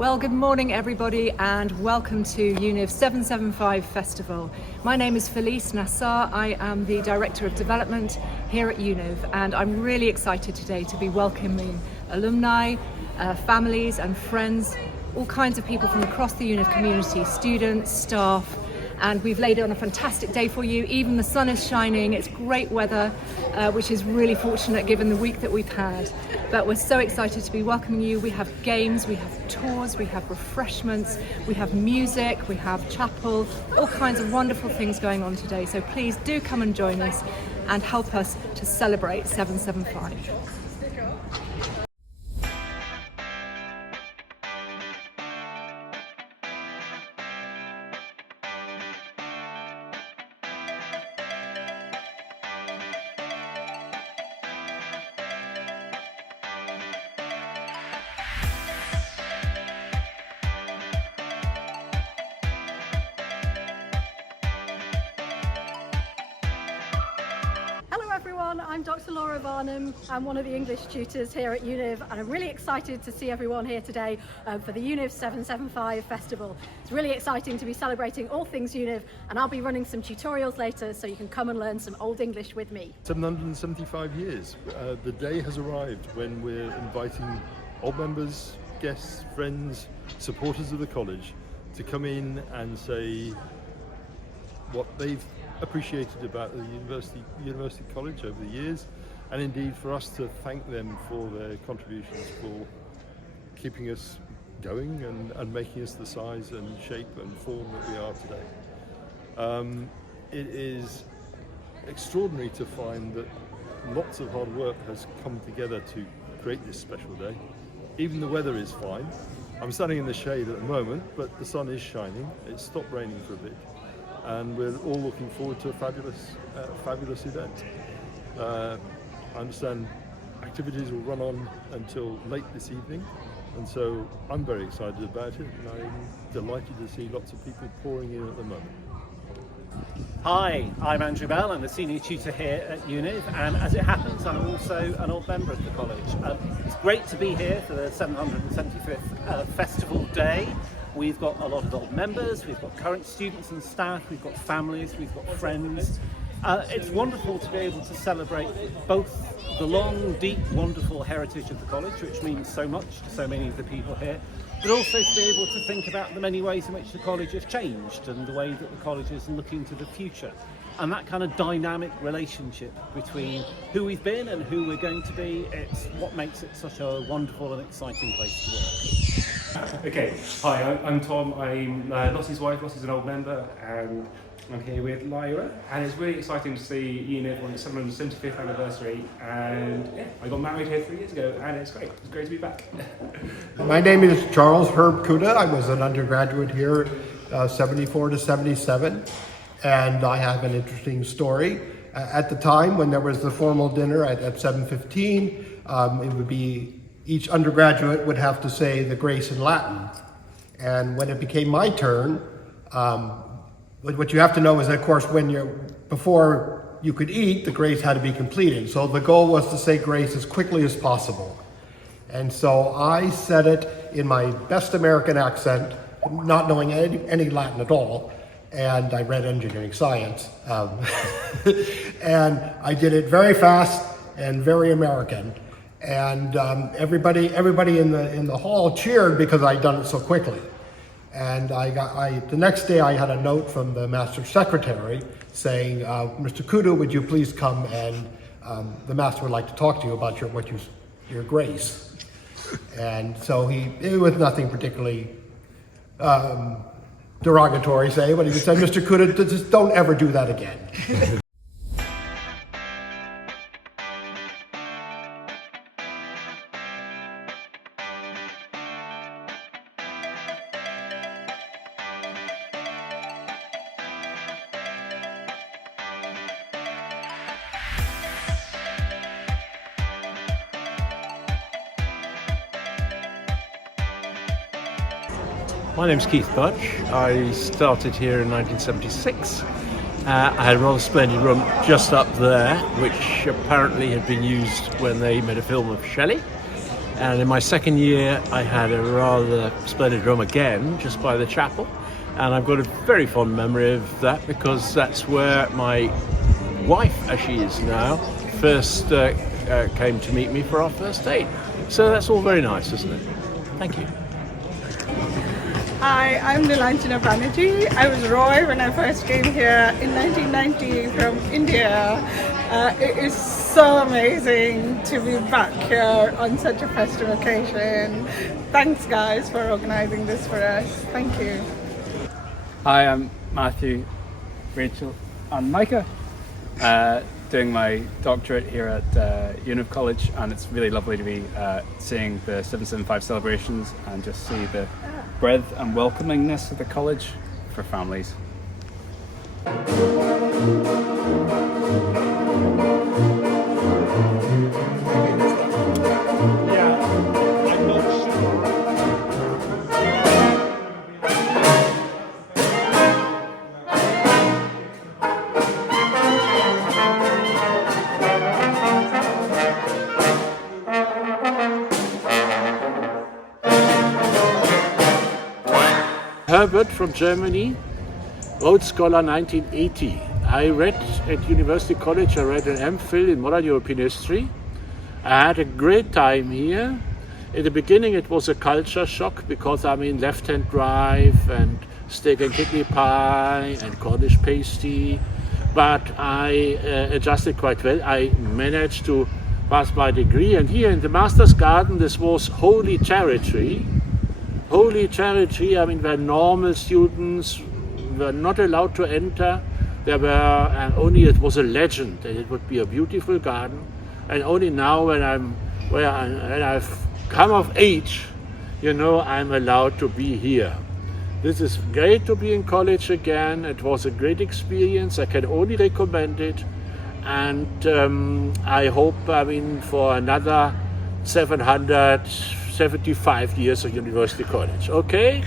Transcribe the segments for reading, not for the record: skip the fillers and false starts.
Well, good morning everybody and welcome to Univ 775 Festival. My name is Felice Nassar. I am the Director of Development here at Univ and I'm really excited today to be welcoming alumni, families and friends, all kinds of people from across the Univ community, students, staff, and we've laid on a fantastic day for you. Even the sun is shining, it's great weather, which is really fortunate given the week that we've had. But we're so excited to be welcoming you. We have games, we have tours, we have refreshments, we have music, we have chapel, all kinds of wonderful things going on today. So please do come and join us and help us to celebrate 775. Hello everyone, I'm Dr. Laura Varnum. I'm one of the English tutors here at Univ and I'm really excited to see everyone here today for the Univ 775 Festival. It's really exciting to be celebrating all things Univ and I'll be running some tutorials later so you can come and learn some Old English with me. 775 years. The day has arrived when we're inviting old members, guests, friends, supporters of the college to come in and say what they've appreciated about the university college over the years, and indeed for us to thank them for their contributions, for keeping us going and making us the size and shape and form that we are today. It is extraordinary to find that lots of hard work has come together to create this special day. Even the weather is fine. I'm standing in the shade at the moment, but the sun is shining. It's stopped raining for a bit. And we're all looking forward to a fabulous event. I understand activities will run on until late this evening, and so I'm very excited about it, and I'm delighted to see lots of people pouring in at the moment. Hi, I'm Andrew Bell. I'm the senior tutor here at Univ, and as it happens, I'm also an old member of the college. It's great to be here for the 775th Festival Day. We've got a lot of old members, we've got current students and staff, we've got families, we've got friends. It's wonderful to be able to celebrate both the long, deep, wonderful heritage of the college, which means so much to so many of the people here, but also to be able to think about the many ways in which the college has changed and the way that the college is looking to the future. And that kind of dynamic relationship between who we've been and who we're going to be, it's what makes it such a wonderful and exciting place to work. Okay, hi, I'm Tom. I'm Lottie's wife. Lottie's an old member, and I'm here with Lyra. And it's really exciting to see Univ on its 775th anniversary. And yeah, I got married here 3 years ago, and it's great. It's great to be back. My name is Charles Herb Kuda. I was an undergraduate here, 74 to 77, and I have an interesting story. At the time, when there was the formal dinner at 7:15, it would be each undergraduate would have to say the grace in Latin. And when it became my turn, what you have to know is that, of course, before you could eat, the grace had to be completed. So the goal was to say grace as quickly as possible. And so I said it in my best American accent, not knowing any Latin at all. And I read engineering science. And I did it very fast and very American. And everybody in the hall cheered because I'd done it so quickly. And the next day I had a note from the master secretary saying, "Mr. Kudu, would you please come, and the master would like to talk to you about your grace." And so it was nothing particularly derogatory, but he said, "Mr. Kudu, just don't ever do that again." My name's Keith Budge. I started here in 1976. I had a rather splendid room just up there, which apparently had been used when they made a film of Shelley. And in my second year, I had a rather splendid room again, just by the chapel. And I've got a very fond memory of that because that's where my wife, as she is now, first came to meet me for our first date. So that's all very nice, isn't it? Thank you. Hi, I'm Nilanjana Banerjee. I was Roy when I first came here in 1990 from India. It is so amazing to be back here on such a festive occasion. Thanks guys for organising this for us. Thank you. Hi, I'm Matthew, Rachel and Micah, doing my doctorate here at Univ College, and it's really lovely to be seeing the 775 celebrations and just see the breadth and welcomingness of the college for families. Herbert from Germany, Rhodes Scholar 1980. I read at University College, I read an MPhil in Modern European History. I had a great time here. In the beginning it was a culture shock because left-hand drive and steak and kidney pie and Cornish pasty, but I adjusted quite well. I managed to pass my degree, and here in the Master's Garden this was Holy Territory. Holy Territory, where normal students were not allowed to enter. There were only, it was a legend that it would be a beautiful garden. And only now when I've come of age, I'm allowed to be here. This is great to be in college again. It was a great experience. I can only recommend it. And I hope, for another 775 years of University College. Okay?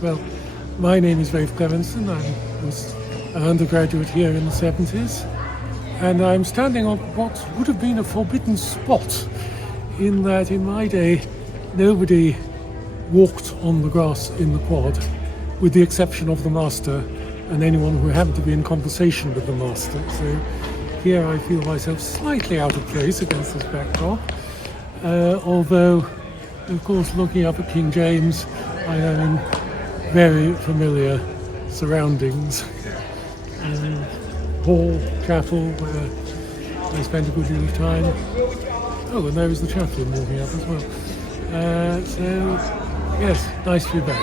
Well, my name is Rafe Clevenson. I was an undergraduate here in the 70s, and I'm standing on what would have been a forbidden spot, in that in my day nobody walked on the grass in the quad, with the exception of the master and anyone who happened to be in conversation with the master. So here I feel myself slightly out of place against this backdrop, although of course looking up at King James I am in very familiar surroundings. Hall, chapel, where I spent a good deal of time. Oh, and there was the chaplain walking up as well. So, yes, nice to be back.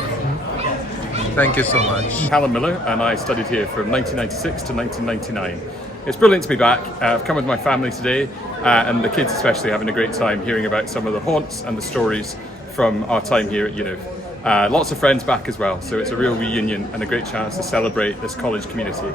Thank you so much. Callum Miller, and I studied here from 1996 to 1999. It's brilliant to be back. I've come with my family today, and the kids especially having a great time hearing about some of the haunts and the stories from our time here at Univ. Lots of friends back as well, so it's a real reunion and a great chance to celebrate this college community.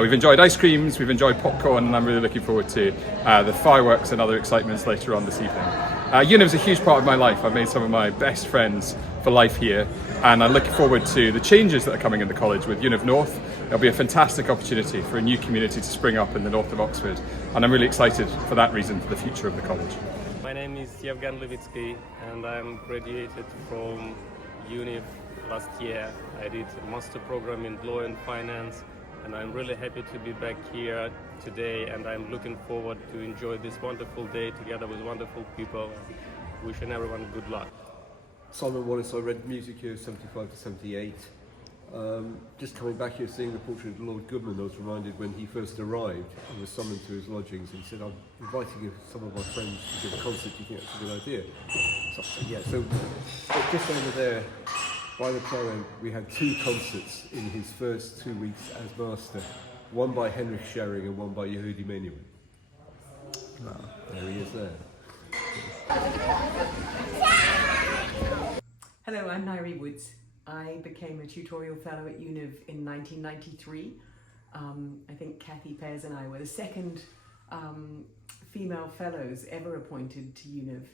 We've enjoyed ice creams, we've enjoyed popcorn, and I'm really looking forward to the fireworks and other excitements later on this evening. Univ is a huge part of my life. I've made some of my best friends for life here, and I'm looking forward to the changes that are coming in the college with Univ North. There'll be a fantastic opportunity for a new community to spring up in the north of Oxford, and I'm really excited for that reason for the future of the college. My name is Yevgen Levitsky, and I'm graduated from Univ last year. I did a master program in law and finance, and I'm really happy to be back here today, and I'm looking forward to enjoy this wonderful day together with wonderful people. Wishing everyone good luck. Simon Wallace, I read music here 75 to 78. Just coming back here, seeing the portrait of Lord Goodman, I was reminded when he first arrived and was summoned to his lodgings, and he said, "I'm inviting some of my friends to give a concert. Do you think that's a good idea?" So I said, "Yeah." So just over there, by the program, we had 2 concerts in his first 2 weeks as master. One by Henrik Schering and one by Yehudi Menuhin. There he is there. Hello, I'm Nairi Woods. I became a tutorial fellow at Univ in 1993. I think Kathy Pears and I were the second female fellows ever appointed to Univ,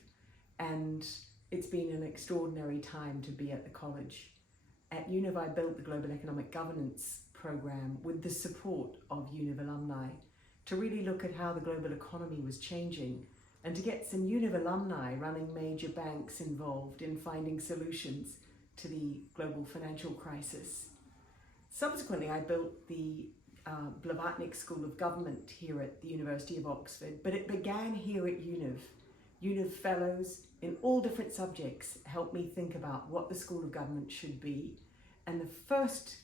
and it's been an extraordinary time to be at the college. At Univ, I built the Global Economic Governance program with the support of Univ alumni to really look at how the global economy was changing and to get some Univ alumni running major banks involved in finding solutions to the global financial crisis. Subsequently, I built the Blavatnik School of Government here at the University of Oxford, but it began here at Univ. Univ fellows in all different subjects helped me think about what the School of Government should be, and the first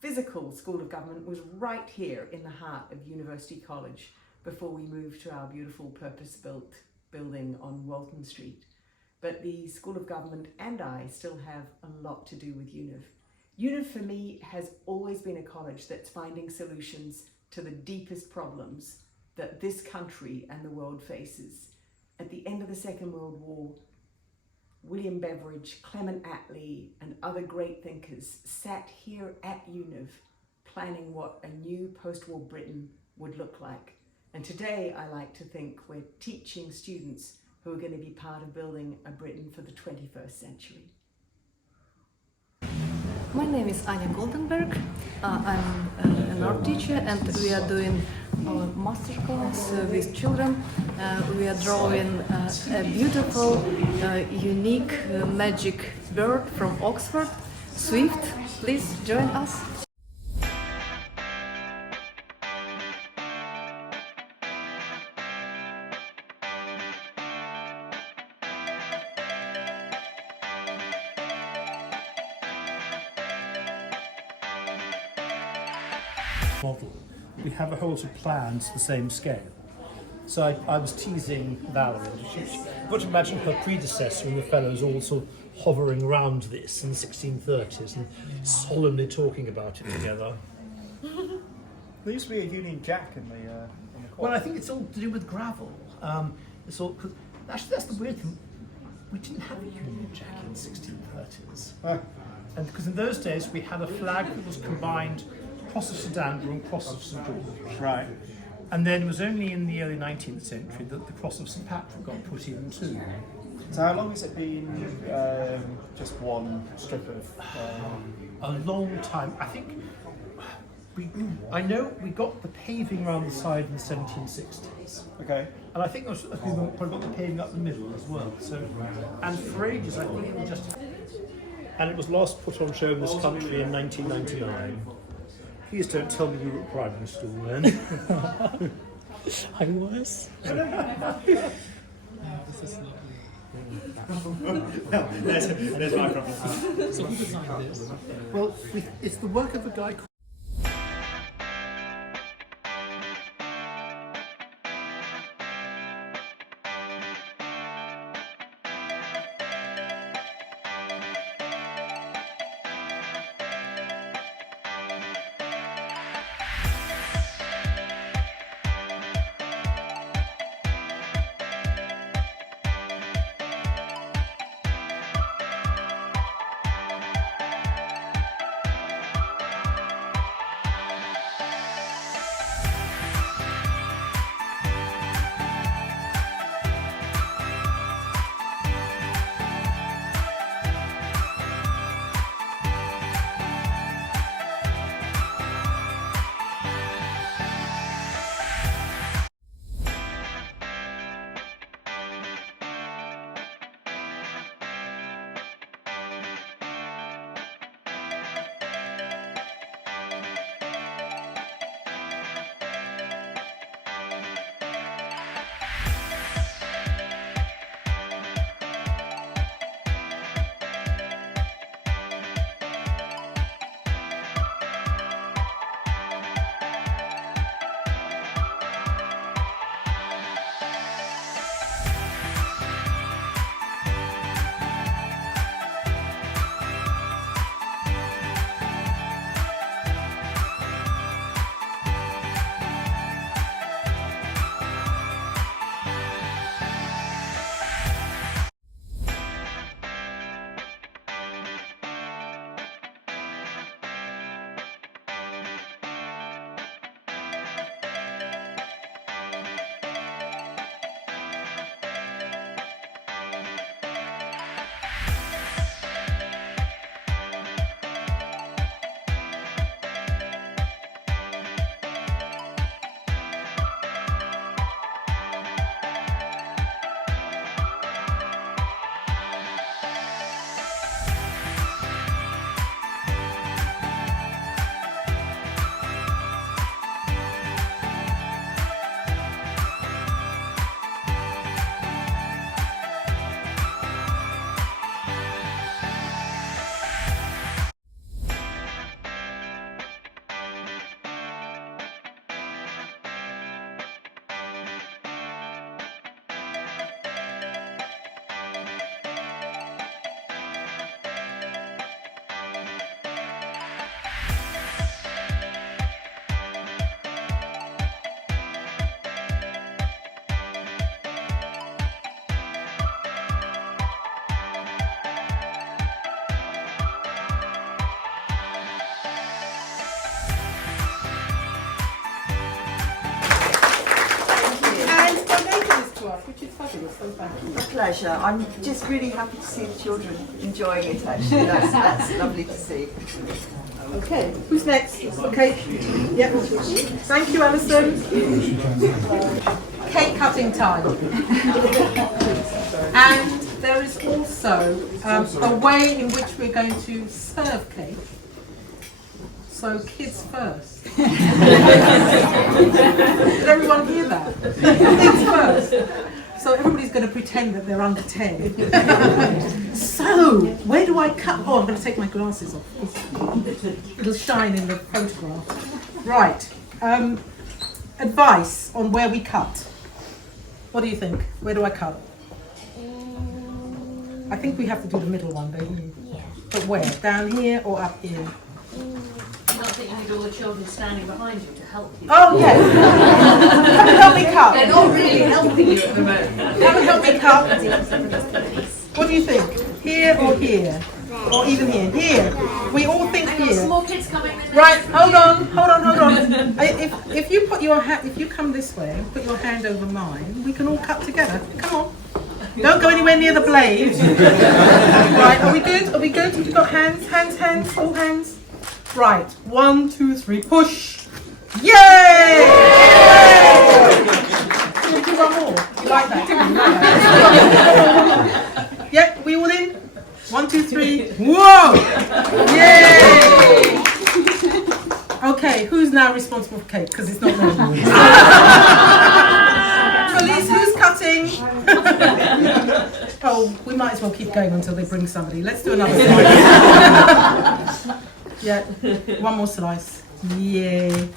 physical School of Government was right here in the heart of University College before we moved to our beautiful purpose-built building on Walton Street. But the School of Government and I still have a lot to do with Univ. Univ for me has always been a college that's finding solutions to the deepest problems that this country and the world faces. At the end of the Second World War, William Beveridge, Clement Attlee and other great thinkers sat here at Univ planning what a new post-war Britain would look like. And today I like to think we're teaching students who are going to be part of building a Britain for the 21st century. My name is Anya Goldenberg. I'm an art teacher and we are doing our master class with children. We are drawing a beautiful, unique magic bird from Oxford, Swift. Please join us. Model. We have a whole lot of plans to the same scale. So I was teasing Valerie. But imagine her predecessor and the fellows all sort of hovering around this in the 1630s and solemnly talking about it together. There used to be a Union Jack in the Well, I think it's all to do with gravel. It's all, cause actually, that's the weird thing. We didn't have a Union Jack in the 1630s. And because in those days we had a flag that was combined Cross of St Andrew and Cross of St George. Right. And then it was only in the early 19th century that the Cross of St Patrick got put in too. So how long has it been just one strip of... A long time. I think... I know we got the paving around the side in the 1760s. Okay. And I think we probably got the paving up the middle as well. So, and for ages I think it was just... And it was last put on show in this country in 1999. Please don't tell me you were at primary school then. I was. This is there's my problem. So who designed this? Well, it's the work of a guy called A pleasure. I'm just really happy to see the children enjoying it, actually. That's lovely to see. Okay, who's next? Okay, yep. Thank you, Alison. Cake cutting time. And there is also a way in which we're going to serve cake. So kids first. Did everyone hear that? Kids first. So everybody's going to pretend that they're under 10. So, where do I cut? Oh, I'm going to take my glasses off. It'll shine in the photograph. Right. Advice on where we cut. What do you think? Where do I cut? I think we have to do the middle one, don't you? Yeah. But where? Down here or up here? I don't think you need all the children standing behind you to help you. Oh, yes. Come and help me cut. They're not really helping you at the moment. Come and help me cut. What do you think? Here or here? Or even here? Here. We all think here. Some more kids coming. Right, hold on. If you put your hand, if you come this way and put your hand over mine, we can all cut together. Come on. Don't go anywhere near the blade. Right, are we good? Are we good? Have you got hands? Hands, all hands. Right, 1, 2, 3, push. Yay! Can we do one more? You like that? Yep, we all in? 1, 2, 3. Whoa! Yay! Okay, who's now responsible for cake? Because it's not me. Police, who's cutting? Oh, we might as well keep going until they bring somebody. Let's do another slice. Yeah, one more slice. Yay.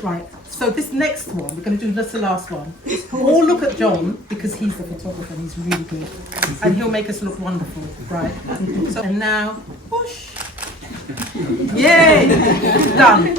Right, so this next one, we're going to do that's the last one. All look at John, because he's the photographer and he's really good. And he'll make us look wonderful, right? So, and now, push. Yay! Done.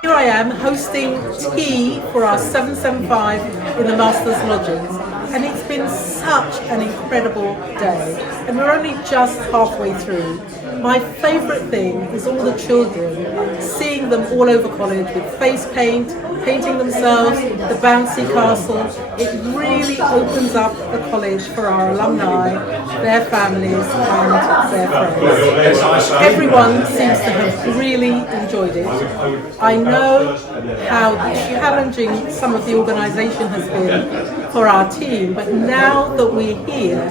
Here I am hosting tea for our 775 in the Masters Lodgings, and it's been such an incredible day, and we're only just halfway through. My favourite thing is all the children, seeing them all over college with face paint, painting themselves, the bouncy castle. It really opens up the college for our alumni, their families and their friends. Everyone seems to have really enjoyed it. I know how challenging some of the organisation has been for our team, but now that we're here,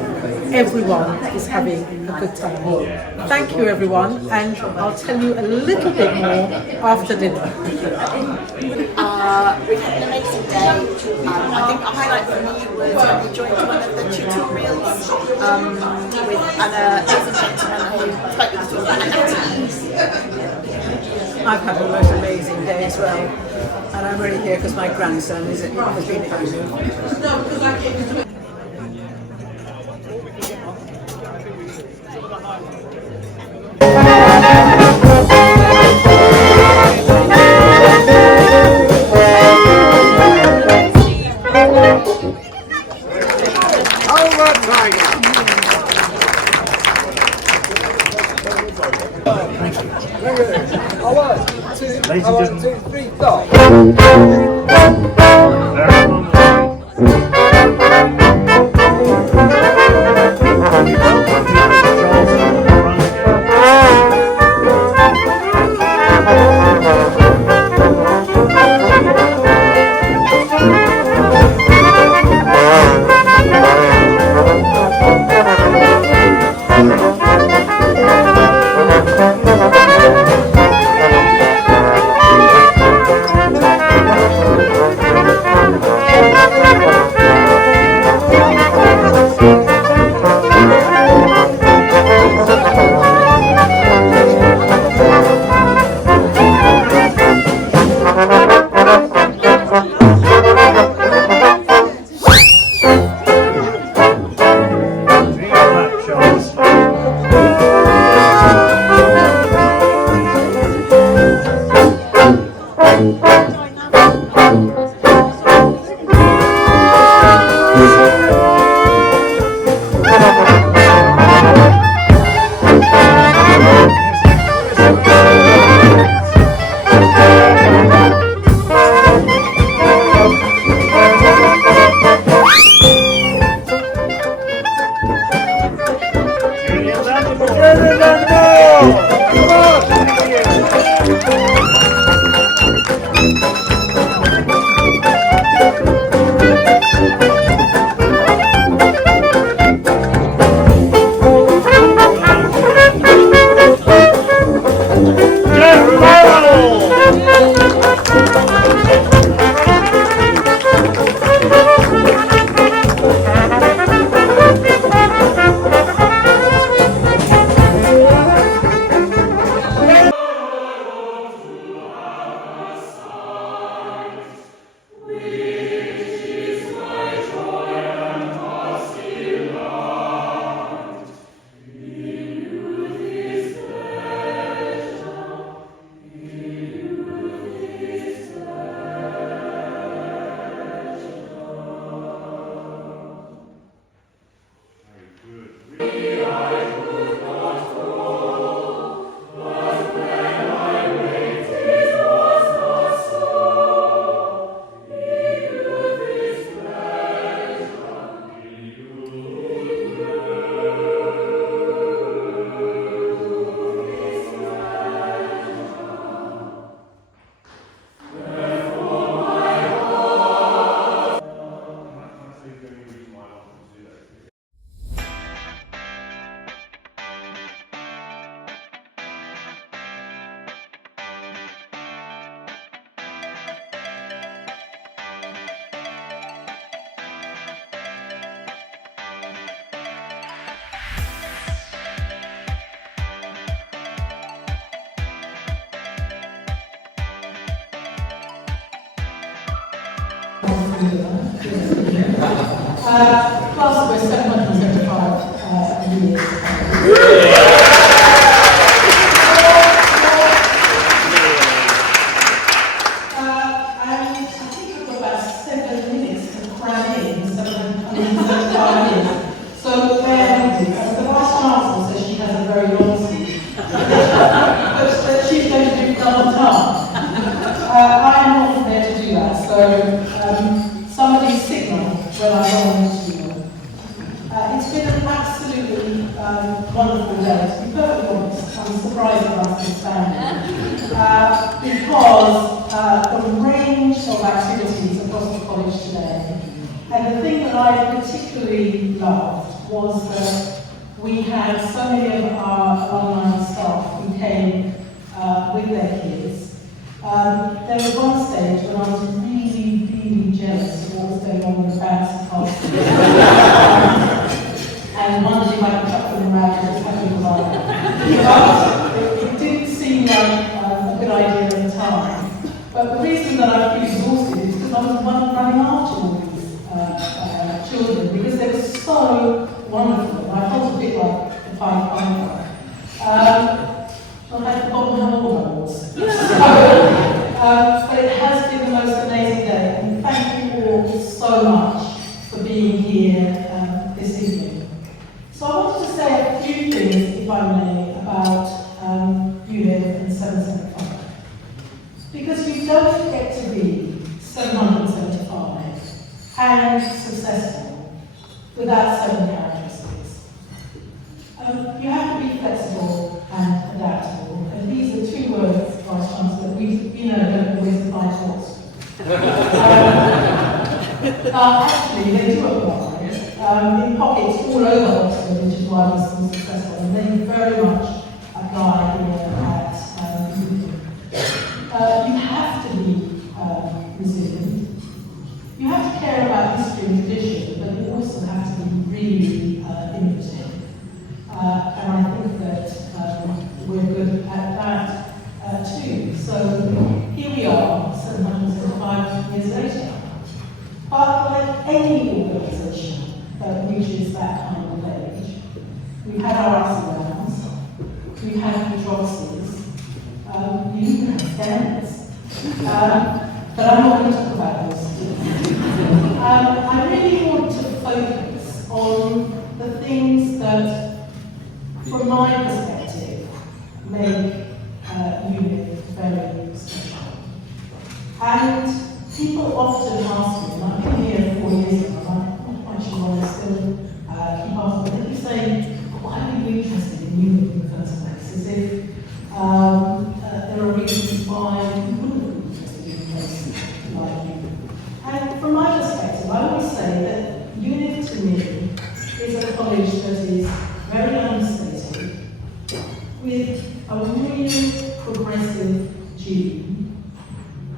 everyone is having a good time. Thank you everyone, and I'll tell you a little bit more after dinner. We've had an amazing day. I think a highlight for me was when we joined one of the tutorials with an amazing gentleman who spoke with us all about attendees. I've had the most amazing day as well, and I'm really here because my grandson has been at Univ. Ladies and gentlemen, Class of 775 years. And I think I've got about 7 minutes to cram in 775 years. So bear with me. The Vice Chancellor says she has a very long speech, but she's going to do double time. I am not prepared to do that, so somebody signal when I go on to you. It's been an absolutely wonderful day. To be perfectly honest, I'm surprised at us this family because the range of activities across the college today. And the thing that I particularly loved was that we had so many of our alumni staff who came with their kids. There was one stage when I was really jealous of what was going on in the bouncy castle. And wondered if I could chuck them around and just have people like that. It didn't seem like a good idea at the time. But the reason that I feel exhausted is because I was running after all these children, because they were so wonderful. And I felt a bit like the Pied Piper. But I've forgotten how old I was. But it has been the most amazing day, and thank you all so much for being here this evening. So I wanted to say a few things, if I may, about Univ and 775. Because you don't get to be 775 and successful without 7 characteristics. You have to be flexible and adaptable, and these are 2 words, Vice Chancellor, that we don't always apply to us. Actually, they do apply. In pockets all over Oxford, which is why we're so successful, and they very much apply here at Univ. You have to be resilient. You have to care about history and tradition, but you also have to be really innovative. And I think that we're good at that too. So here we are, 775 years later. But like any organisation that reaches that kind of age, we've had our ups and downs, we've had controversies, you even have scandals. But I'm not going to talk about those today. I really want to focus on the things that, from my perspective, make Univ very special. And people often ask me, and I've been here 4 years now, I'm not quite sure why I still keep asking, they keep saying, why are you interested in Univ in the first place? As if there are reasons why you wouldn't be interested in a place like Univ. And from my perspective, I always say that Univ to me is a college that is very understated, with a real progressive gene.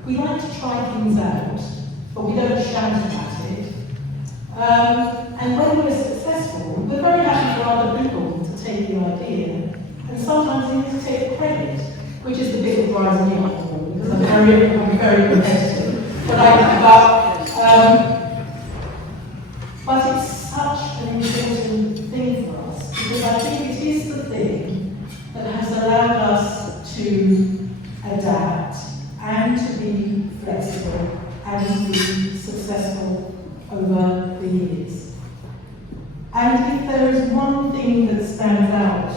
We like to try things out, but we don't shout about it. And when we're successful, we're very happy for other people to take the idea, and sometimes even to take the credit, which is the bit that drives me up, because I'm very competitive. But it's such an important thing for us, because I think it is the thing that has allowed us to adapt and to be flexible and to be successful over the years. And if there is one thing that stands out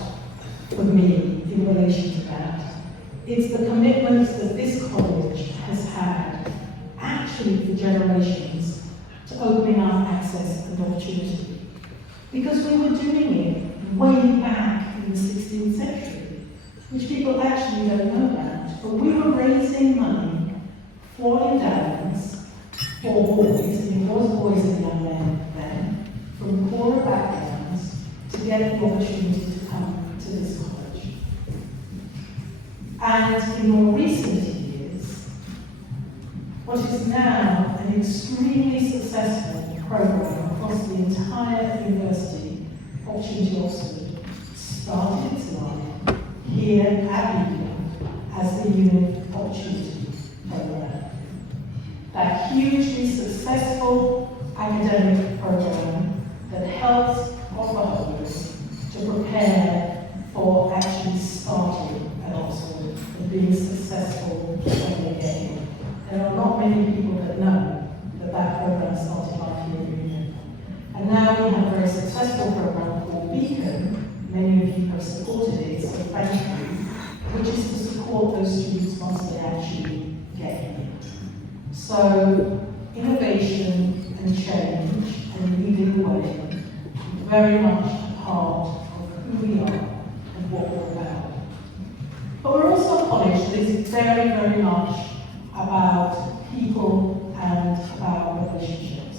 for me in relation to that, it's the commitment that this college has had, actually for generations, to opening up access and opportunity. Because we were doing it way back in the 16th century, which people actually don't know about. But we were raising money for endowments for boys, and it was boys and young men then, from poorer backgrounds, to get the opportunity to come to this college. And in more recent years, what is now an extremely successful program across the entire university, Opportunity Oxford, started its life here at Univ as the Univ Opportunity Program. That hugely successful academic program that helps offer holders to prepare for actually starting at Oxford and being successful when they get here. There are not many people that know that that program started life here at Univ. And now we have a very successful program called Beacon. Many of you have supported it, so thank you, which is to support those students once they actually get here. So, innovation and change and leading the way, very much a part of who we are and what we're about. But we're also a college that is very, very much about people and about relationships.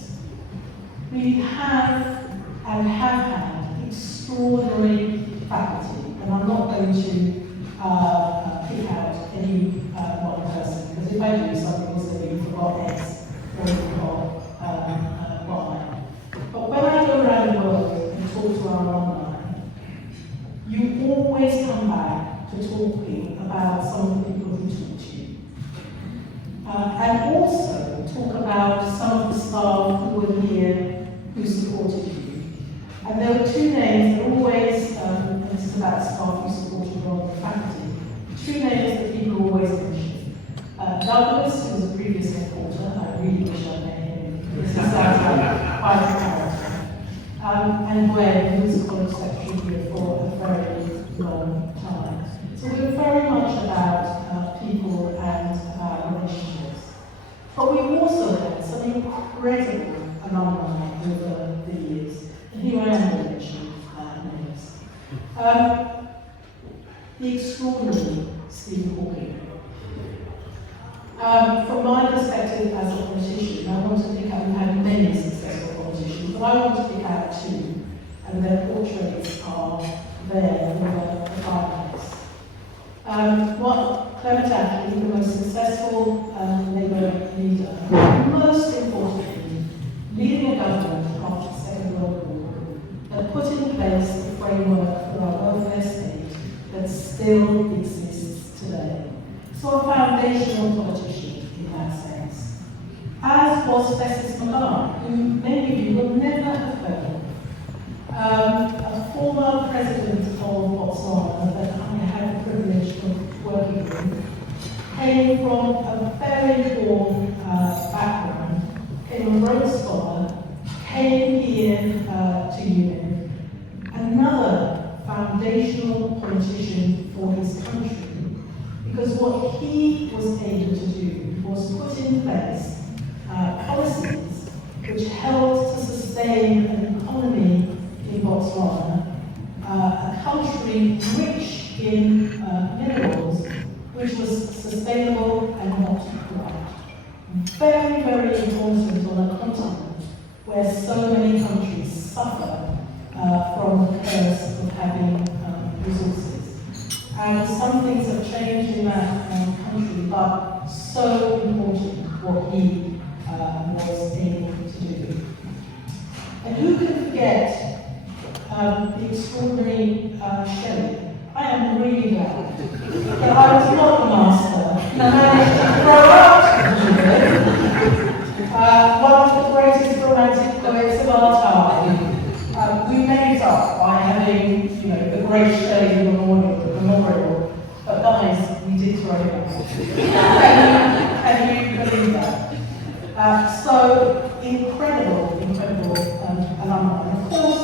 We have and have had extraordinary faculty, and I'm not going to pick out any one person, because if I do, some people say you forgot X or you forgot Y. But when I go around the world and talk to our alumni, you always come back to talking about some of the people who taught you. And also talk about some of the staff who were here who supported you. And there were two names that always, and this is about staff who supported you on the faculty, two names that people always mention. Douglas, who was a previous reporter, I really wish I met him. This is quite a character. And Gwen, who was college secretary here for a very long time. So we're very much about people and relationships. But we've also had some incredible alumni over the years. And here I am going to mention names. The extraordinary Stephen Hawking. From my perspective as a politician, I want to pick out, we've had many successful politicians, but I want to pick out two, and their portraits are there over the fireplace. Clement Attlee, the most successful Labour leader, most importantly, leading a government after the Second World War that put in place the framework for our welfare state that still exists today. So a foundational politician in that sense. As was Festus Magar, who many of you will never have heard of. A former president of Botswana that I had the privilege of working with, came from a very poor background, came a Rhodes Scholar, came here to Univ, another foundational politician for his country, because what he was able to do was put in place policies which helped to sustain an economy in Botswana, a country rich in minerals, which was sustainable and not corrupt. Very, very important on a continent where so many countries suffer from the curse of having resources. And some things have changed in that country, but so important what he was able to do. And who can forget the extraordinary Shelley? I am really glad that I was not the master. I managed to grow up one of the greatest romantic poets of our time. We made it up by having, the great Shelley memorial, but guys, we did throw it out. Can you believe that? So incredible alumni. And of course,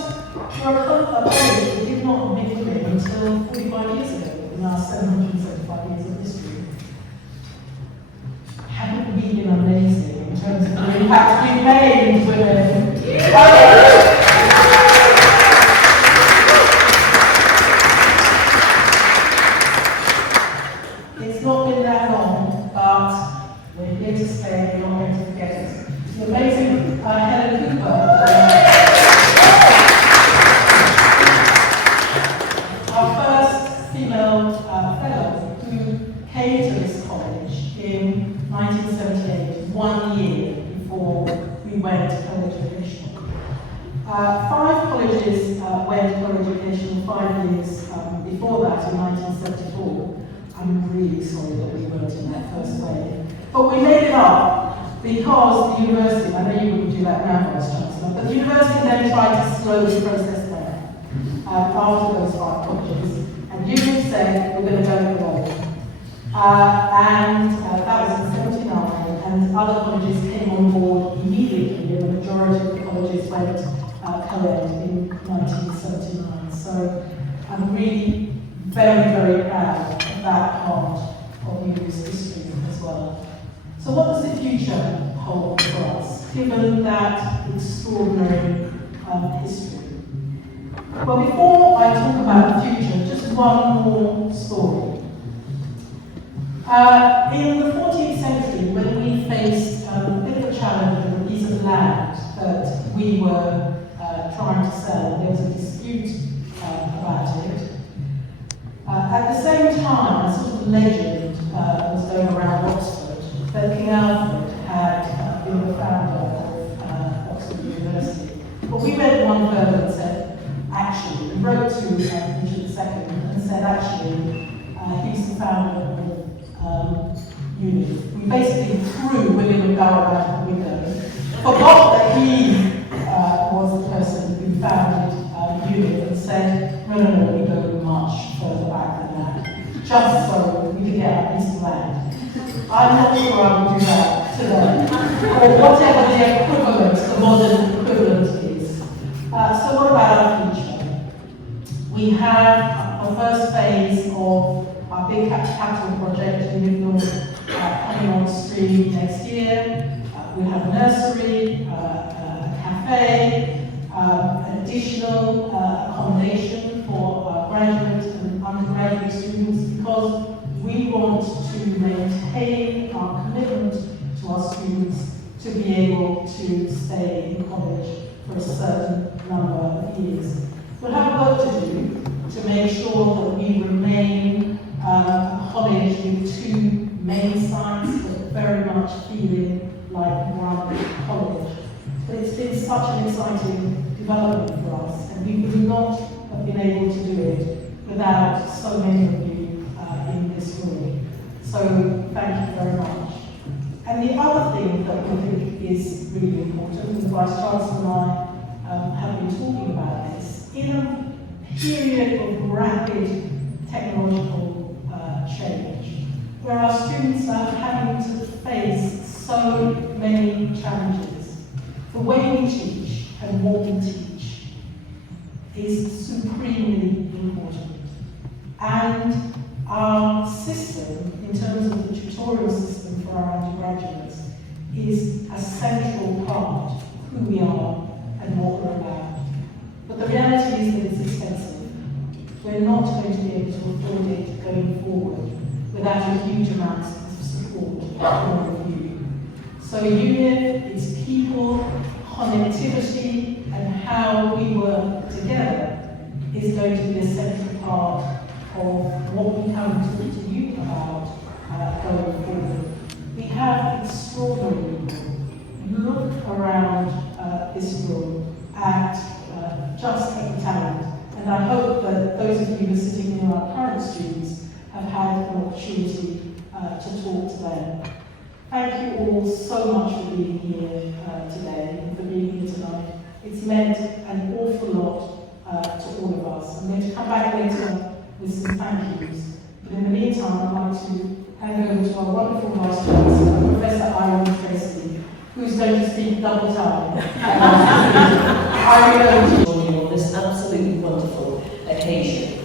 we're a college that did not make women until 45 years ago in our 775 years of history. Haven't we been amazing in terms of the impact we've made women? It's not been that long, but we're here to stay, we're not going to forget it. The amazing Helen Cooper, our first female fellow who came to this college in 1978, 1 year before we went co-educational. 5 colleges went co-educational 5 years before that, in 1974. I'm really sorry that we weren't in that first wave. But we made it up because the university, I know you wouldn't do that now, Vice Chancellor, but the university then tried to slow the process down after those 5 colleges. And Univ said, we're going to go it alone. And that was in 79, and other colleges came on board immediately, and the majority of the colleges went co-ed in 1979. So I'm really very, very proud of that part of Univ's history as well. So what does the future hold for us, given that extraordinary history? Well, before I talk about the future, just one more story. In the 14th century, when we faced a bit of a challenge with a piece of land that we were trying to sell, there was a dispute about it. At the same time, a sort of legend was going around Oxford that King Alfred had been the founder of Oxford University. But we went one further and said, actually, we wrote to Richard II and said, actually, he's the founder of Univ. We basically threw William McDowell out of the window, forgot that he was the person who founded Univ, and said, no, we go much further back than that, just so we could get a piece of land. I'm not sure I would do that today, or whatever the equivalent, the modern equivalent is. So what about our future? We have the first phase of our big capital project in Univ coming on stream next year. We have a nursery, a cafe, additional accommodation for graduate and undergraduate students, because we want to maintain our commitment to our students to be able to stay in college for a certain number of years. We'll have work to do to make sure that we remain a college with 2 main sites, but very much feeling like one college. But it's been such an exciting development for us, and we would not have been able to do it without so many of you in this room. So thank you very much. And the other thing that we think is really important, and the Vice Chancellor and I have been talking about this, in a period of rapid technological change, where our students are having to face so many challenges, the way we teach and what we teach is supremely important. And our system, in terms of the tutorial system for our undergraduates, is a central part of who we are and what we're about. But the reality is that it's expensive. We're not going to be able to afford it going forward without a huge amount of support from all of you. So Univ, its people, connectivity, and how we work together is going to be a central part of what we can talk to you about going forward. We have extraordinary people. Look around this room at just the talent, and I hope that those of you who are sitting near our current students have had an opportunity to talk to them. Thank you all so much for being here today and for being here tonight. It's meant an awful lot to all of us. I'm going to come back later with some thank yous, but in the meantime I'd like to hand over to our wonderful Vice Chancellor, Professor Irene Tracy, who's going to speak double time. On this absolutely wonderful occasion.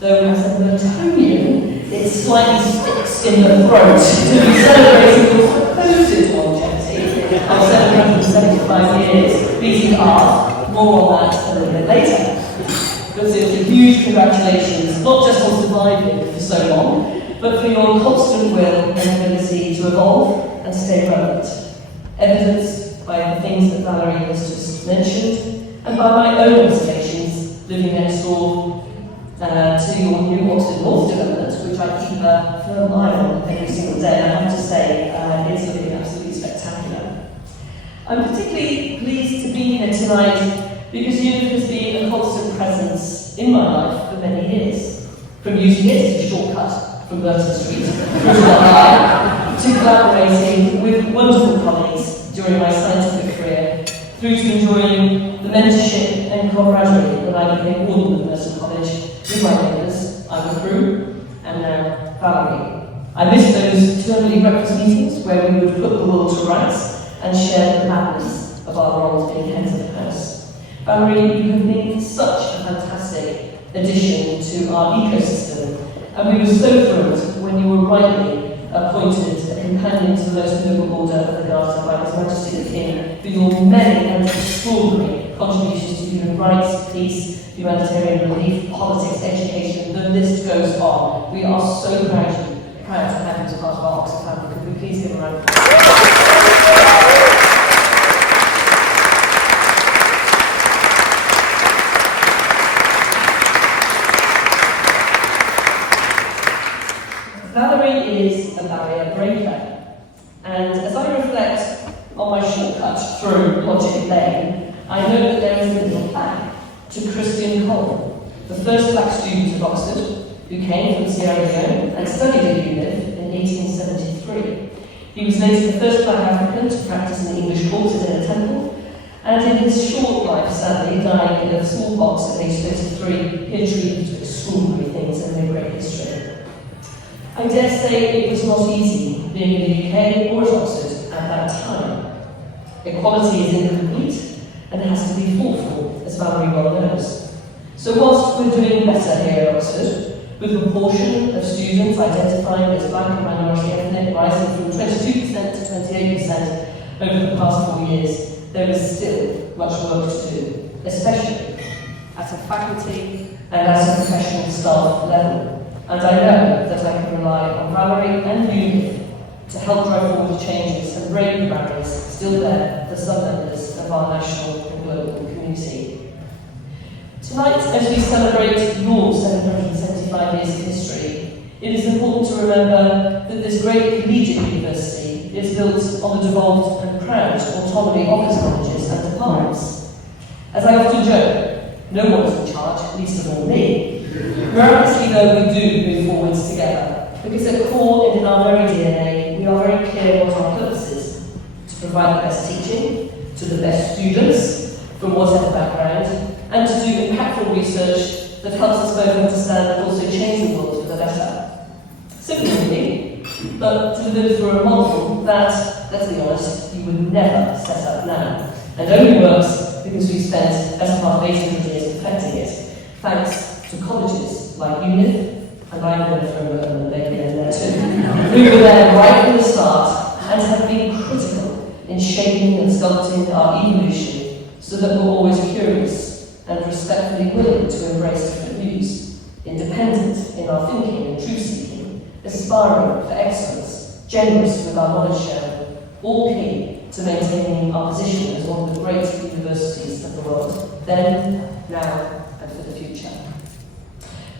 Though as a Mertonian, it slightly sticks in the throat to be celebrating your supposed longevity of 775 years, beating art. More on that a little bit later. But it's a huge congratulations, not just on surviving for so long, but for your constant will and ability to evolve and stay relevant. Evidenced by the things that Valerie has just mentioned, and by my own observations living next door to your new Oxford North development, which I keep a firm eye on every single day, and I have to say, it's looking absolutely spectacular. I'm particularly pleased to be here tonight because Univ has been a constant presence in my life for many years, from using it as a shortcut from Burton Street through to collaborating with wonderful colleagues during my scientific career, through to enjoying the mentorship and camaraderie that I became warden of Merton College with my neighbours, Ivor Crew, and now Valerie. I miss those termly breakfast meetings where we would put the world to rights and share the madness of our roles being heads of the house. Valerie, you have been such a fantastic addition to our ecosystem, and we were so thrilled when you were rightly appointed a companion to the most noble order of the Garter by His Majesty the King for your many and extraordinary contributions to human rights, peace, humanitarian relief, politics, education, the list goes on. We are so proud to have you as part of our Oxford family. Could we please give a round of applause? Valerie is a barrier breaker, and as I reflect on my shortcut through Logic Lane, I know that there is a little plaque to Christian Cole, the first black student of Oxford, who came from Sierra Leone and studied at Univ in 1873. He was later the first black African to practice in the English courts in a temple, and in his short life, sadly, dying of smallpox at age 33, he achieved extraordinary things and made great history. I dare say it was not easy being in the UK or at Oxford at that time. Equality is incomplete and has to be fought for, as Valerie well knows. So whilst we're doing better here at Oxford, with the proportion of students identifying as black and minority ethnic rising from 22% to 28% over the past 4 years, there is still much work to do, especially at a faculty and at a professional staff level. And I know that I can rely on Valerie and Univ to help drive forward changes and break the barriers still there for some members of our national and global community. Tonight, as we celebrate your 775 years of history, it is important to remember that this great collegiate university is built on the devolved and proud autonomy of its colleges and departments. As I often joke, no one is in charge, least of all me. Miraculously though, we do move forwards together, because at core and in our very DNA, we are very clear what our purpose is: to provide the best teaching to the best students from whatever background, and to do impactful research that helps us both understand and also change the world for the better. Similarly, but delivered through a model that, let's be honest, you would never set up now, and only works because we spent best part of 800 years perfecting it, thanks to colleges like Univ, and I'm going to throw a baby in there too, who were there right from the start and have been critical in shaping and sculpting our evolution so that we're always curious and respectfully willing to embrace different views, independent in our thinking and truth-seeking, aspiring for excellence, generous with our knowledge sharing, all key to maintaining our position as one of the great universities of the world, then, now, and for the future.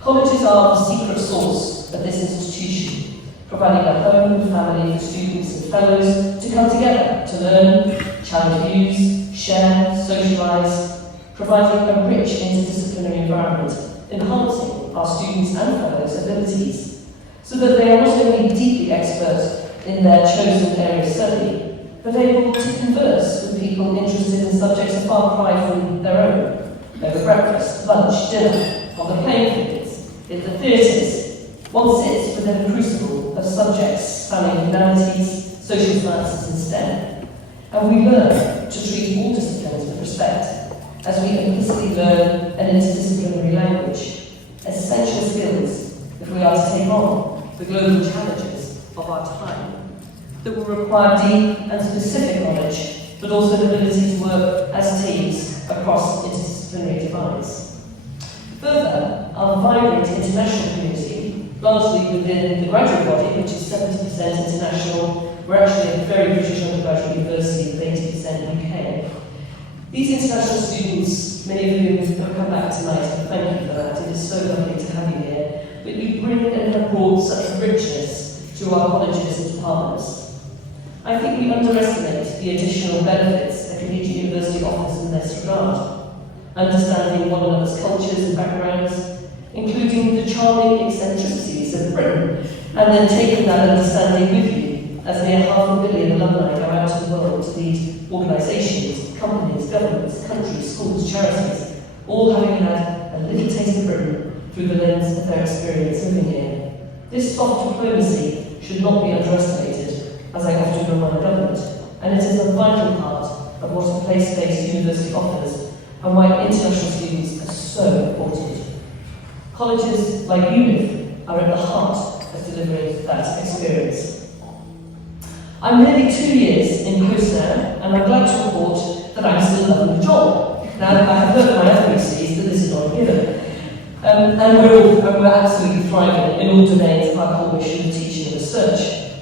Colleges are the secret sauce of this institution, providing a home and family for students and fellows to come together to learn, challenge views, share, socialise, providing a rich interdisciplinary environment, enhancing our students and fellows' abilities, so that they are not only deeply expert in their chosen area of study, but able to converse with people interested in subjects a far cry from their own, over breakfast, lunch, dinner, on the playing fields, in the theatres. One sits within a crucible of subjects spanning humanities, social sciences and STEM, and we learn to treat all disciplines with respect, as we implicitly learn an interdisciplinary language, essential skills if we are to take on the global challenges of our time, that will require deep and specific knowledge, but also the ability to work as teams across interdisciplinary divides. Further, our vibrant international community, largely within the graduate body, which is 70% international, we're actually a very British undergraduate university with 80% UK. These international students, many of whom have come back tonight, and thank you for that, it is so lovely to have you here, but you bring and have brought such richness to our colleges and departments. I think we underestimate the additional benefits a collegiate university offers in this regard. Understanding one another's cultures and backgrounds, including the charming eccentricities of Britain, and then taking that understanding with you as near 500 million alumni go out to the world to lead organisations, companies, governments, countries, schools, charities, all having had a little taste of Britain through the lens of their experience living here. This soft diplomacy should not be underestimated, as I often remind government, and it is a vital part of what a place-based university offers and why international students are so important. Colleges like Univ are at the heart of delivering that experience. I'm nearly 2 years in post now, and I'm glad to report that I'm still loving the job. Now, I have heard my other PhDs that this is not a given. And we're absolutely thriving in all domains of our core mission of teaching and research.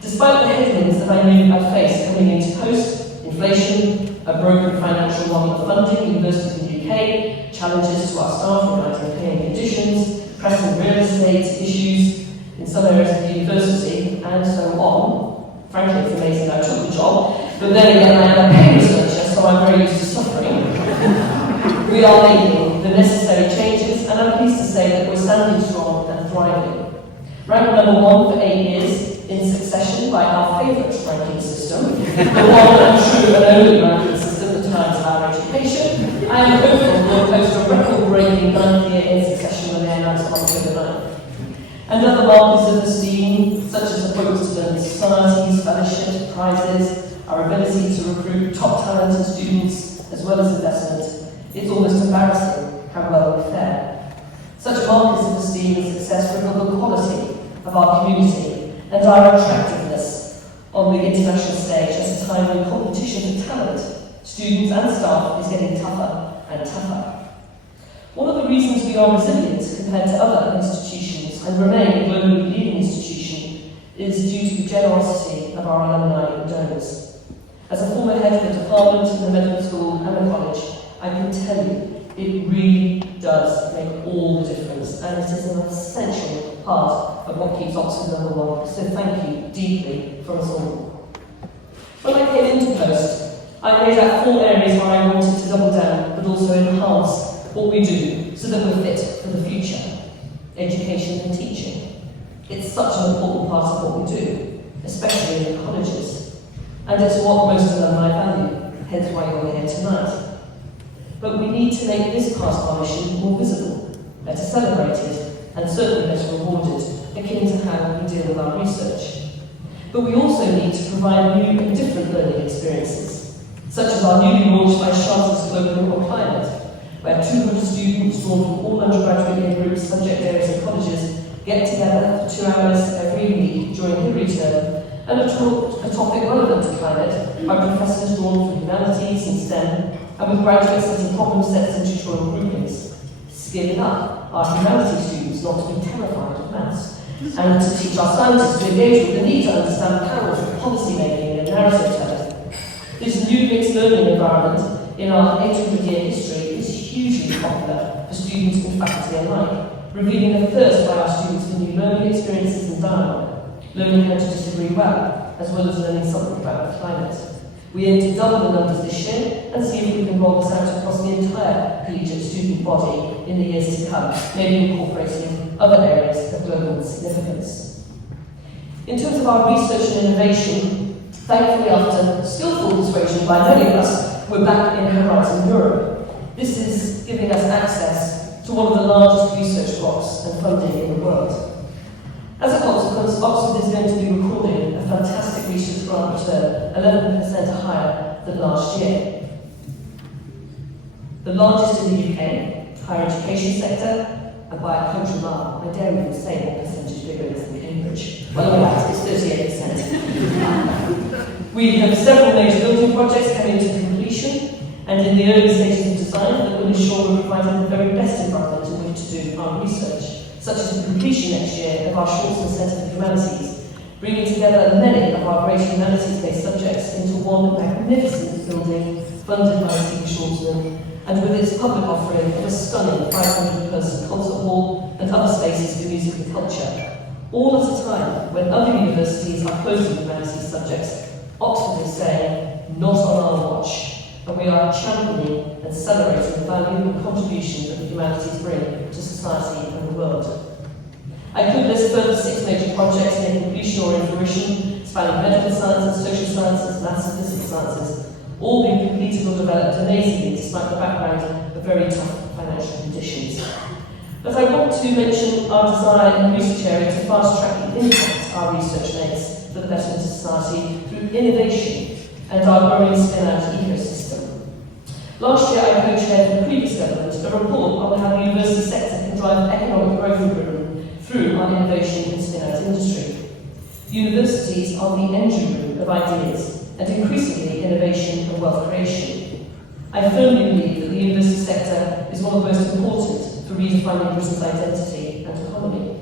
Despite the headwinds that I knew I'd face coming into post, inflation, a broken financial model of funding universities in the UK, challenges to our staff regarding pay and conditions, pressing real estate issues in some areas of the university, and so on. Frankly, it's amazing I took the job, but then again, I am a pain researcher, so I'm very used to suffering. We are making the necessary changes, and I'm pleased to say that we're standing strong and thriving. Ranked number 1 for 8 years in succession by our favourite ranking system, the one and true and only ranking system that defines our education. I am hopeful we'll post a record-breaking 9th year in succession when they announce on October 9th. And other markers of esteem, such as appointments to learning societies, fellowships, prizes, our ability to recruit top talented students, as well as investment, it's almost embarrassing how well we fare. Such markers of esteem and success reveal the quality of our community and our attractiveness on the international stage at a time when competition for talent, students and staff is getting tougher and tougher. One of the reasons we are resilient compared to other institutions and remain a globally leading institution is due to the generosity of our alumni and donors. As a former head of the department in the medical school and the college, I can tell you it really does make all the difference, and it is an essential part of what keeps Oxford #1. So thank you deeply from us all. When I came into post, I laid out 4 areas where I wanted to double down, but also enhance what we do so that we're fit for the future. Education and teaching. It's such an important part of what we do, especially in colleges. And it's what most alumni value, hence why you're here tonight. But we need to make this part of our mission more visible, better celebrated, and certainly better rewarded, akin to how we deal with our research. But we also need to provide new and different learning experiences, such as our newly launched by Chartered's Global Climate, where 200 students drawn from all undergraduate year groups, subject areas and colleges get together for 2 hours every week during the return and a topic relevant to climate by professors drawn from humanities and STEM, and with graduates setting problem sets and tutorial groupings. Skilling up our humanities students not to be terrified of maths, and to teach our scientists to engage with the need to understand the powers of policy making and narrative telling. This new mixed learning environment in our 800-year history is hugely popular for students and faculty alike, revealing a thirst by our students for new learning experiences and dialogue, learning how to disagree well as learning something about the climate. We aim to double the numbers this year and see if we can roll this out across the entire collegiate student body in the years to come, maybe incorporating other areas of global significance. In terms of our research and innovation, thankfully after skillful persuasion by many of us, we're back in Horizon Europe. This is giving us access to one of the largest research blocks and funding in the world. As a consequence, Oxford is going to be recording a fantastic research grant return, 11% higher than last year. The largest in the UK, higher education sector, and by a country mile. I dare even say what percentage bigger is than Cambridge. Well, no, it's 38%. We have several major building projects coming to completion, and in the early stages of design that will ensure we're providing the very best environment in which to do our research, such as the completion next year of our Shortland Centre for Humanities, bringing together many of our great humanities-based subjects into one magnificent building funded by Steve Shortland, and with its public offering of a stunning 500-person concert hall and other spaces for music and culture. All at a time when other universities are closing humanities subjects, Oxford is saying, not on our watch, and we are championing and celebrating the value and contribution that the humanities bring to society and the world. I could list further 6 major projects near completion or in fruition, spanning medical sciences, social sciences, maths and physics sciences, all being completed or developed amazingly despite the background of very tough financial conditions. But I want to mention our design and research area to fast-track the impact our research makes for the betterment of society through innovation and our growing spin-out ecosystem. Last year I co-chaired with the previous government a report on how the university sector can drive economic growth in Britain through our innovation and spin-out industry. Universities are the engine room of ideas and increasingly innovation and wealth creation. I firmly believe that the university sector is one of the most important for redefining Britain's identity and economy.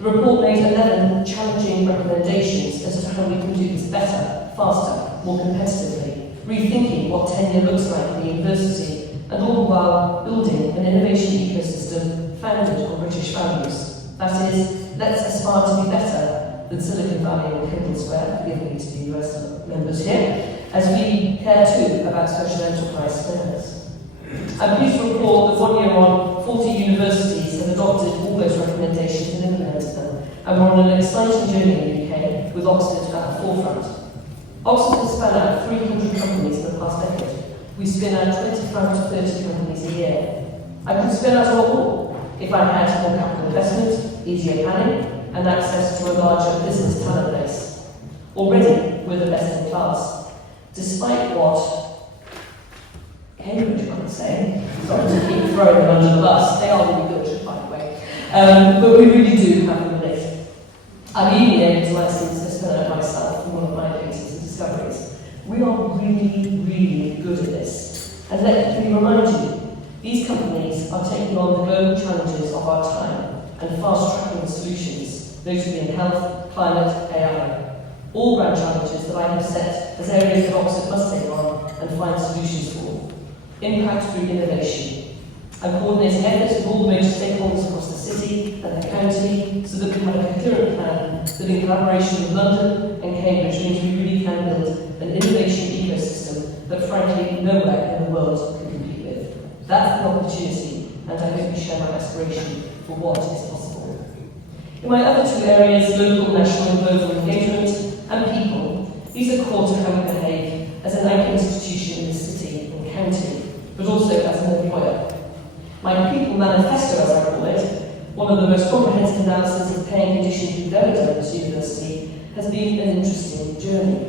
The report made 11 challenging recommendations as to how we can do this better, faster, more competitively, rethinking what tenure looks like in the university, and all the while building an innovation ecosystem founded on British values. That is, let's aspire to be better than Silicon Valley or Kendall Square, forgive me to the US members here, as we care too about social enterprise standards. I'm pleased to report that 1 year on, 40 universities have adopted all those recommendations and implemented them, and we're on an exciting journey in the UK, with Oxford at the forefront. Oxford has spun out 300 companies in the past decade. We spin out 25 to 30 companies a year. I could spin out a lot more if I had more capital investment, easier planning, and access to a larger business talent base. Already, we're the best in class, despite what Cambridge might say. Sorry to keep throwing them under the bus, they are really good, by the way. But we really do have them lit. I'm even able to license a spin out myself from one of my patents and discoveries. We are really, really good at this. And let me remind you, these companies are taking on the global challenges of our time and fast-tracking solutions, notably in health, climate, AI. All grand challenges that I have set as areas that Oxford must take on and find solutions for. Impact through innovation. I'm coordinating efforts with all the major stakeholders across the city and the county so that we have a coherent plan that in collaboration with London and Cambridge means we really can build an innovation ecosystem that frankly nowhere in the world can compete with. That's an opportunity, and I hope you share my aspiration for what is possible. In my other 2 areas, local, national and global engagement and people, these are core to how we behave as an anchor institution in this city and county, but also as an employer. My People Manifesto, as I call it, one of the most comprehensive analyses of pay and conditions we've ever done at this university, has been an interesting journey.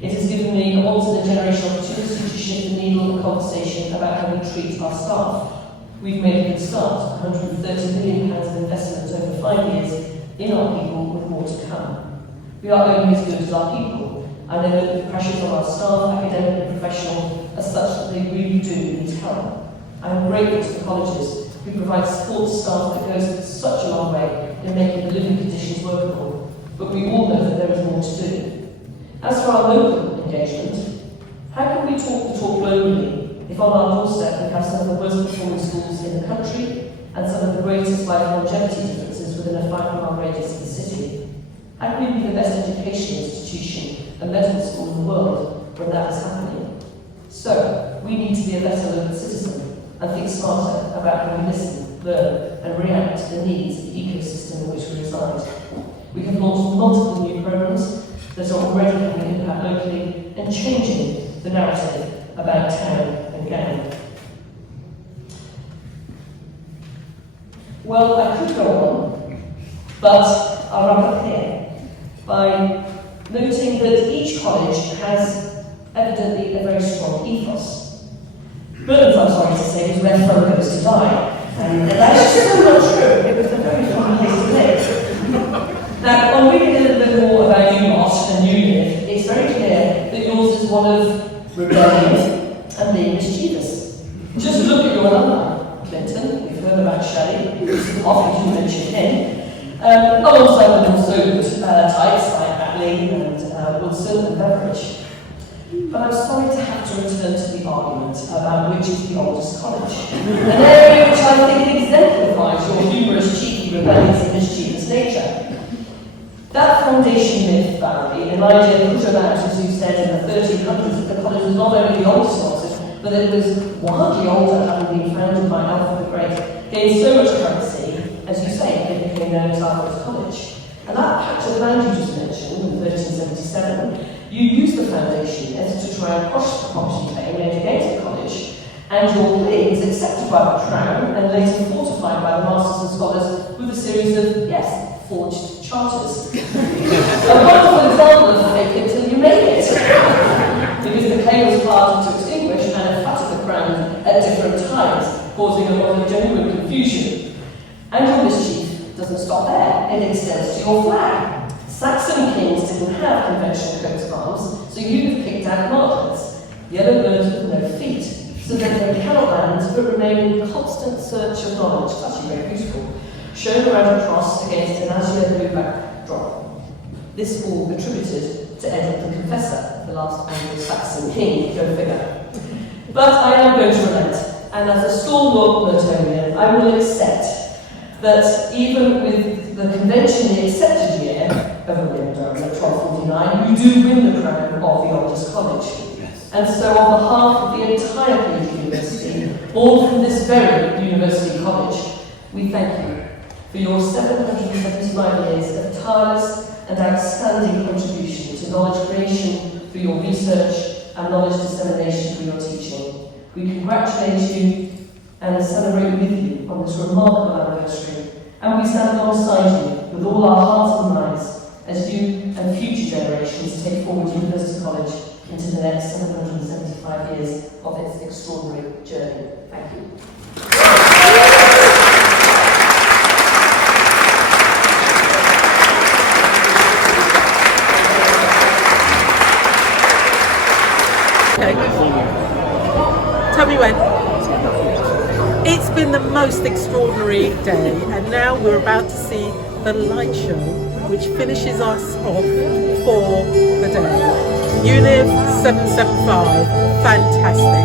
It has given me a once-in-a-generation opportunity to shift the needle of conversation about how we treat our staff. We've made a good start, £130 million of investment over 5 years in our people, with more to come. We are only as good as our people. I know that the pressures on our staff, academic and professional, are such that they really do need help. I am grateful to the colleges who provide support to staff that goes such a long way in making the living conditions workable, but we all know that there is more to do. As for our local engagement, how can we talk the talk globally if on our doorstep we have some of the worst performing schools in the country and some of the greatest life longevity differences within a 5-mile radius of the city. How can we be the best educational institution and medical school in the world when that is happening? So, we need to be a better local citizen and think smarter about how we listen, learn and react to the needs of the ecosystem in which we reside. We have launched multiple new programs that are already having an impact locally and changing the narrative about town and gang. Well, I could go on, but I'll wrap up here by noting that each college has evidently a very strong ethos. Burns, I'm sorry to say, is where fun goes to die. And that's just so not true. It was a very fun place to live. Now, on reading a little bit more about UMOS and Univ, it's very clear that yours is one of rebellion and being mischievous. Just look at your alumni. Clinton, we've heard about Shelley, often you mention him, alongside with also types like Atley and Woodson and Beveridge. But I'm sorry to have to return to the argument about which is the oldest college, an area which I think exemplifies your humorous, cheeky, rebellious and mischievous nature. That foundation myth, Valerie, an idea put about, as you said, in the 1300s, that the college was not only the oldest of Oxford, but it was wildly older, having been founded by Alfred the Great, gained so much currency, as you say, it became known as Alfred's College. And that Pact of Land you just mentioned, in 1377, you used the foundation myth to try and quash the property claim made against the college, and your plea was accepted by the Crown and later fortified by the masters and scholars with a series of, yes, forged charters. A wonderful example of fake it till you make it. Because the claim was hard to extinguish and had flattered the Crown at different times, causing a lot of genuine confusion. And your mischief doesn't stop there, it extends to your flag. Saxon kings didn't have conventional coats of arms, so you've picked out martlets, yellow birds with no feet, so that they cannot land but remain in constant search of knowledge. It's actually very beautiful. Shown around a cross against an azure blue backdrop. This all attributed to Edward the Confessor, the last Anglo-Saxon king, go figure. But I am going to relent, and as a stalwart Burtonian, I will accept that even with the conventionally accepted year of Durham at 1249, you do win the crown of the oldest college. Yes. And so on behalf of the entire Cambridge University, born from this very university college, we thank you for your 775 years of tireless and outstanding contribution to knowledge creation through your research and knowledge dissemination through your teaching. We congratulate you and celebrate with you on this remarkable anniversary, and we stand alongside you with all our hearts and minds as you and future generations take forward University College into the next 775 years of its extraordinary journey. Thank you. Tell me when. It's been the most extraordinary day, and now we're about to see the light show, which finishes us off for the day. Univ 775, fantastic.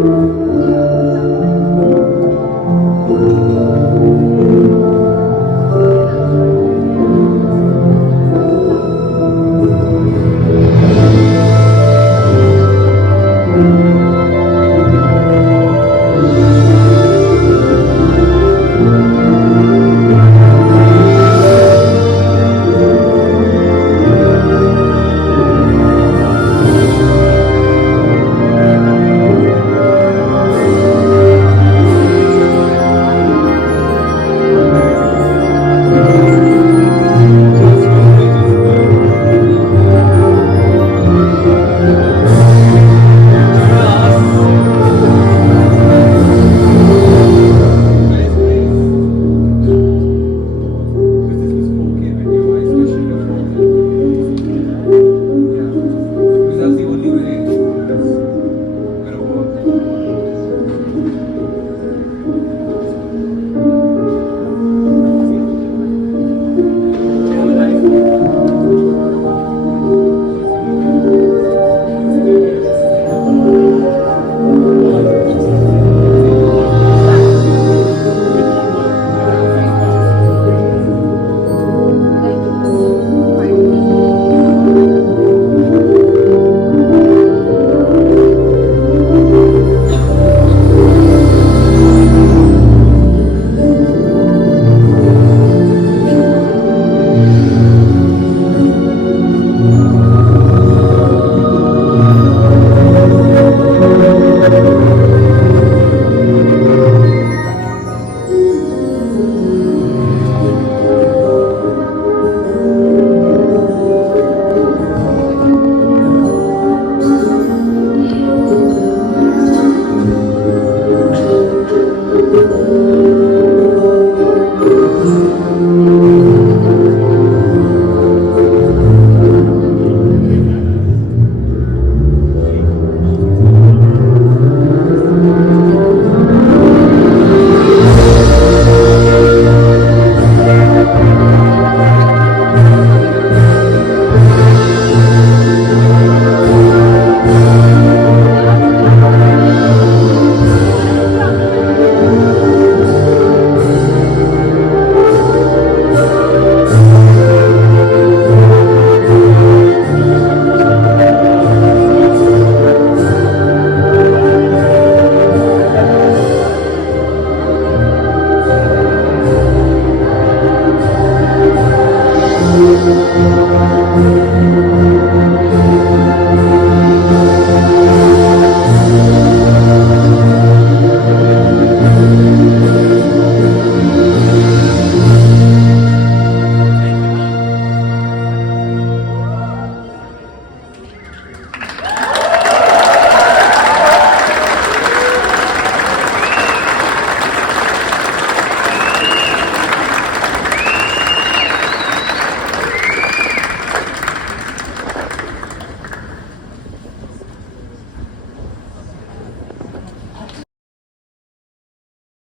you.